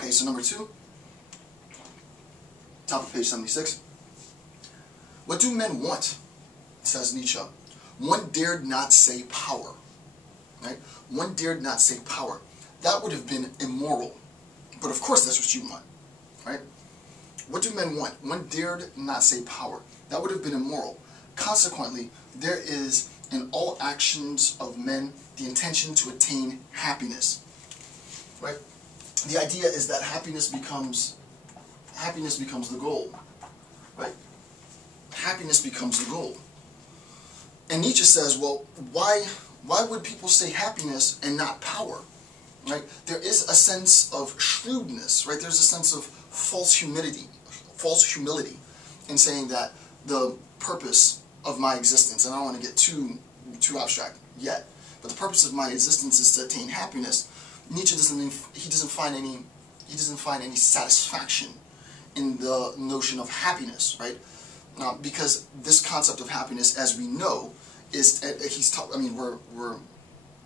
Okay, so number 2, top of page 76. What do men want? Says Nietzsche. One dared not say power. Right? One dared not say power. That would have been immoral. But of course that's what you want. Right? What do men want? One dared not say power. That would have been immoral. Consequently, there is in all actions of men the intention to attain happiness. Right? The idea is that happiness becomes the goal. Right? Happiness becomes the goal. And Nietzsche says, well, why would people say happiness and not power? Right? There is a sense of shrewdness, right? There's a sense of false humility in saying that the purpose of my existence, and I don't want to get too abstract yet, but the purpose of my existence is to attain happiness. Nietzsche doesn't find any satisfaction in the notion of happiness, right? Because this concept of happiness, as we know, is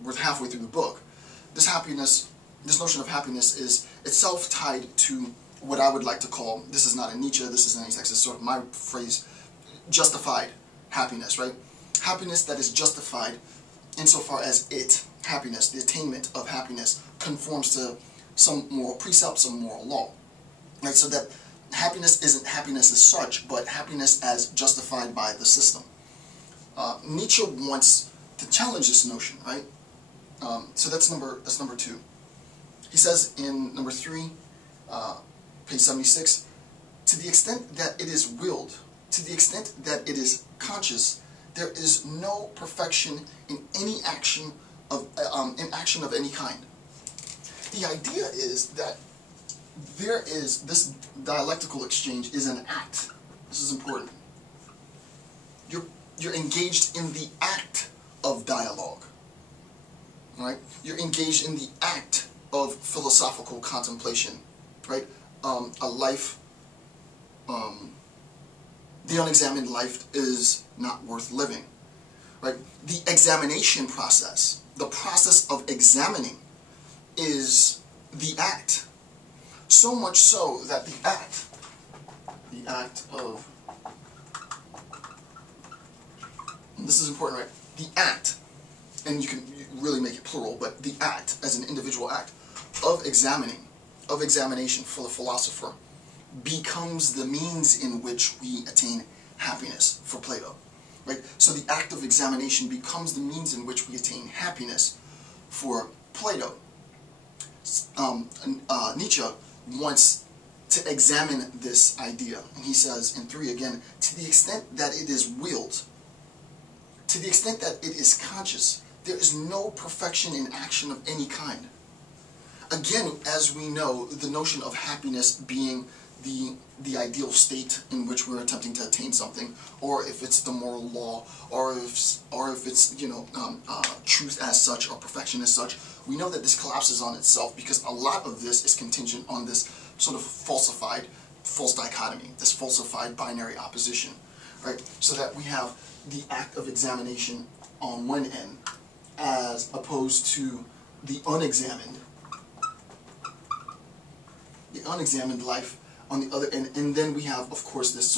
we're halfway through the book. This notion of happiness is itself tied to what I would like to call, this is not a Nietzsche, this isn't any text, it's sort of my phrase, justified happiness, right? Happiness that is justified insofar as happiness, the attainment of happiness, conforms to some moral precept, some moral law, right? So that happiness isn't happiness as such, but happiness as justified by the system. Nietzsche wants to challenge this notion, right? So that's number 2. He says in number 3, page 76, to the extent that it is willed, to the extent that it is conscious, there is no perfection in any action of any kind. The idea is that there is this dialectical exchange is an act. This is important. You're engaged in the act of dialogue, right? You're engaged in the act of philosophical contemplation, right? A life, the unexamined life is not worth living, right? The examination process, the process of examining, is the act. So much so that the act of, and this is important, right? The act, and you can really make it plural, but the act as an individual act of examination for the philosopher becomes the means in which we attain happiness for Plato, right? So the act of examination becomes the means in which we attain happiness for Plato. Nietzsche wants to examine this idea, and he says in 3 again, to the extent that it is willed, to the extent that it is conscious, there is no perfection in action of any kind. Again, as we know, the notion of happiness being the ideal state in which we're attempting to attain something, or if it's the moral law, or if it's truth as such or perfection as such, we know that this collapses on itself because a lot of this is contingent on this sort of false dichotomy, this falsified binary opposition, right? So that we have the act of examination on one end, as opposed to the unexamined life on the other end, and then we have, of course, this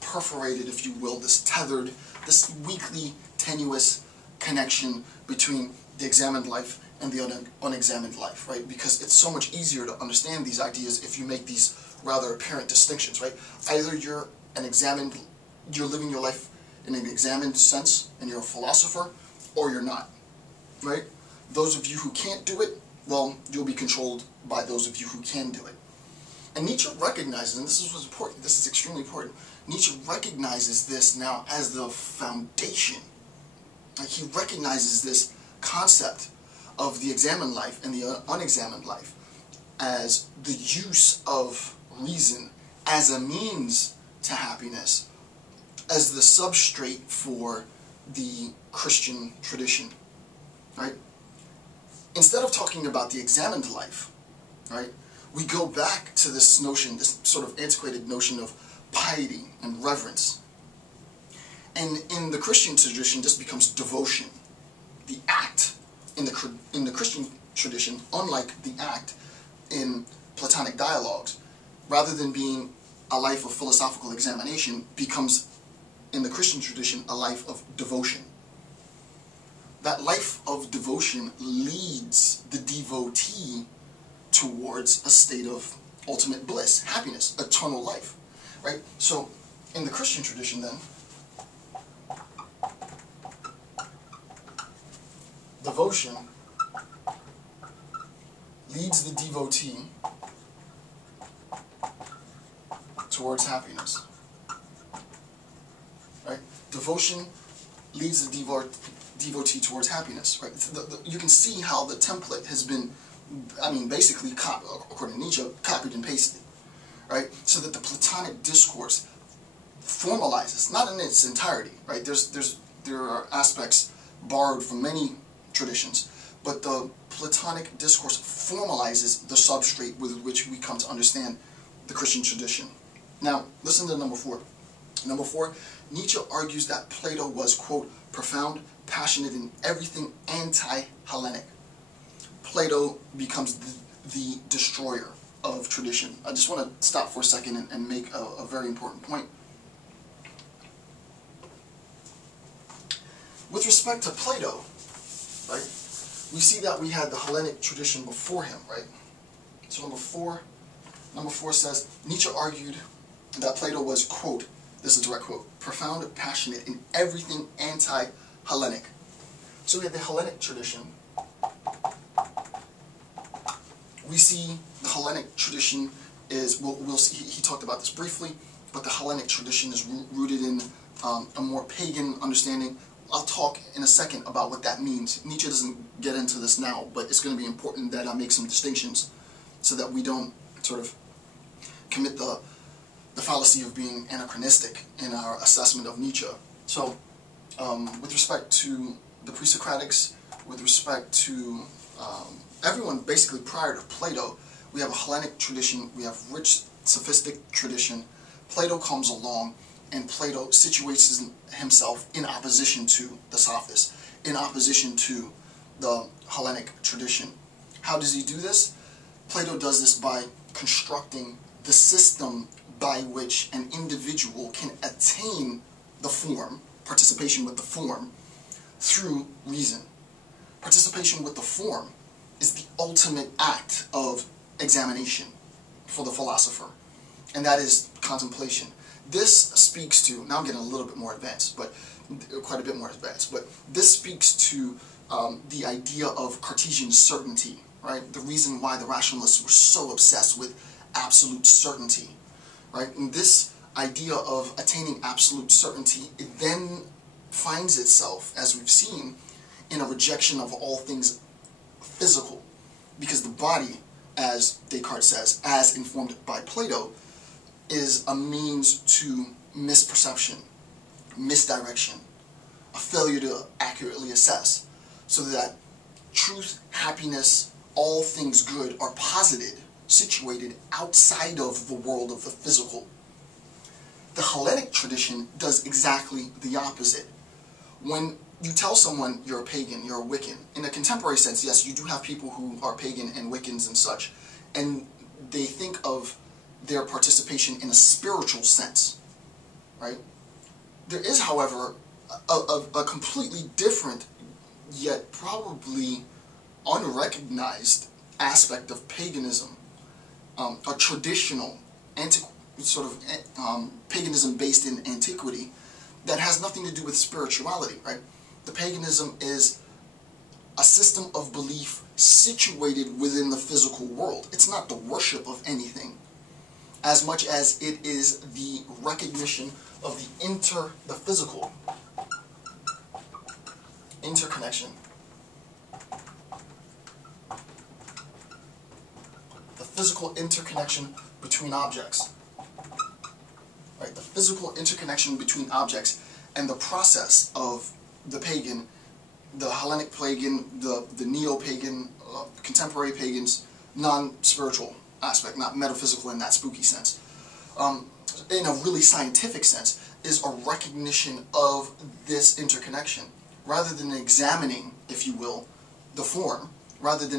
perforated, if you will, this tethered, this weakly tenuous connection between the examined life and the unexamined life, right? Because it's so much easier to understand these ideas if you make these rather apparent distinctions, right? Either you're living your life in an examined sense and you're a philosopher, or you're not, right? Those of you who can't do it, well, you'll be controlled by those of you who can do it. And Nietzsche recognizes, and this is what's important, this is extremely important, Nietzsche recognizes this now as the foundation. Like, he recognizes this concept of the examined life and the unexamined life as the use of reason as a means to happiness, as the substrate for the Christian tradition, right? Instead of talking about the examined life, right, we go back to this notion, this sort of antiquated notion of piety and reverence. And in the Christian tradition, this becomes devotion. The act in the Christian tradition, unlike the act in Platonic dialogues, rather than being a life of philosophical examination, becomes, in the Christian tradition, a life of devotion. That life of devotion leads the devotee towards a state of ultimate bliss, happiness, eternal life, right? So, in the Christian tradition then, devotion leads the devotee towards happiness, right? Devotion leads the devotee towards happiness, right? You can see how the template has been, I mean, basically, according to Nietzsche, copied and pasted, right? So that the Platonic discourse formalizes, not in its entirety, right? There are aspects borrowed from many traditions, but the Platonic discourse formalizes the substrate with which we come to understand the Christian tradition. Now, listen to number 4. Number 4, Nietzsche argues that Plato was, quote, profound, passionate, in everything anti-Hellenic. Plato becomes the destroyer of tradition. I just want to stop for a second and make a very important point. With respect to Plato, right, we see that we had the Hellenic tradition before him, right? So number four says, Nietzsche argued that Plato was, quote, this is a direct quote, profound, passionate, in everything anti-Hellenic. So we have the Hellenic tradition. We see the Hellenic tradition is, we'll see, he talked about this briefly, but the Hellenic tradition is rooted in a more pagan understanding. I'll talk in a second about what that means. Nietzsche doesn't get into this now, but it's going to be important that I make some distinctions so that we don't sort of commit the fallacy of being anachronistic in our assessment of Nietzsche. So, with respect to the pre-Socratics, with respect to everyone basically prior to Plato, we have a Hellenic tradition, we have rich, sophistic tradition. Plato comes along, and Plato situates himself in opposition to the Sophists, in opposition to the Hellenic tradition. How does he do this? Plato does this by constructing the system by which an individual can attain the form, participation with the form, through reason. Participation with the form is the ultimate act of examination for the philosopher, and that is contemplation. This speaks to, now I'm getting a little bit more advanced, but quite a bit more advanced, but this speaks to the idea of Cartesian certainty, right? The reason why the rationalists were so obsessed with absolute certainty, right? And this idea of attaining absolute certainty, it then finds itself, as we've seen, in a rejection of all things physical, because the body, as Descartes says, as informed by Plato, is a means to misperception, misdirection, a failure to accurately assess, so that truth, happiness, all things good are posited, situated outside of the world of the physical. The Hellenic tradition does exactly the opposite. When you tell someone you're a pagan, you're a Wiccan, in a contemporary sense, yes, you do have people who are pagan and Wiccans and such, and they think of their participation in a spiritual sense, right? There is, however, a completely different, yet probably unrecognized aspect of paganism, a traditional, paganism based in antiquity that has nothing to do with spirituality, right? The paganism is a system of belief situated within the physical world. It's not the worship of anything, as much as it is the recognition of the physical interconnection, the physical interconnection between objects, right? The physical interconnection between objects, and the process of the pagan, the Hellenic pagan, the neo-pagan, contemporary pagans, non-spiritual aspect, not metaphysical in that spooky sense, in a really scientific sense, is a recognition of this interconnection, rather than examining, if you will, the form, rather than